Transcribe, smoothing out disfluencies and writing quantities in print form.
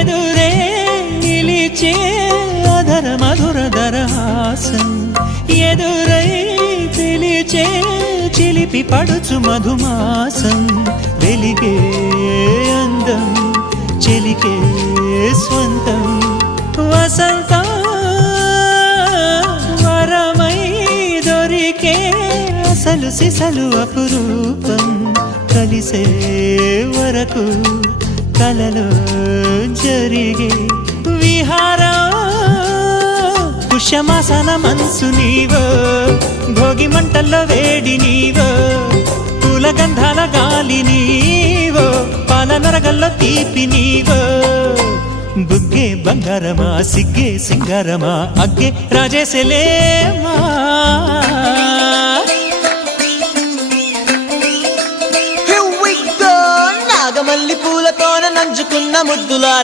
ఎదురే నిలిచే అధర మధుర దరహాసం ఎదురై పిలిచే చిలిపి పడుచు మధుమాసం వెలిగే అందం చెలికే స్వంతం వసంతం వరమై దొరికే అసలు సిసలు అపురూపం కలిసే వరకు కలలో జరిగే విహారం పుష్యమాసన మనసు నీవో భోగి మంటల్లో వేడి నీవో పూల గంధాల గాలి నీవో పాల నరగల్లో తీపి నీవో బుగ్గే బంగారమా సిగ్గే సింగారమా అగ్గే రాజేశలేమా నాగమల్లి పూలతోన నంచుకున్న ముద్దులా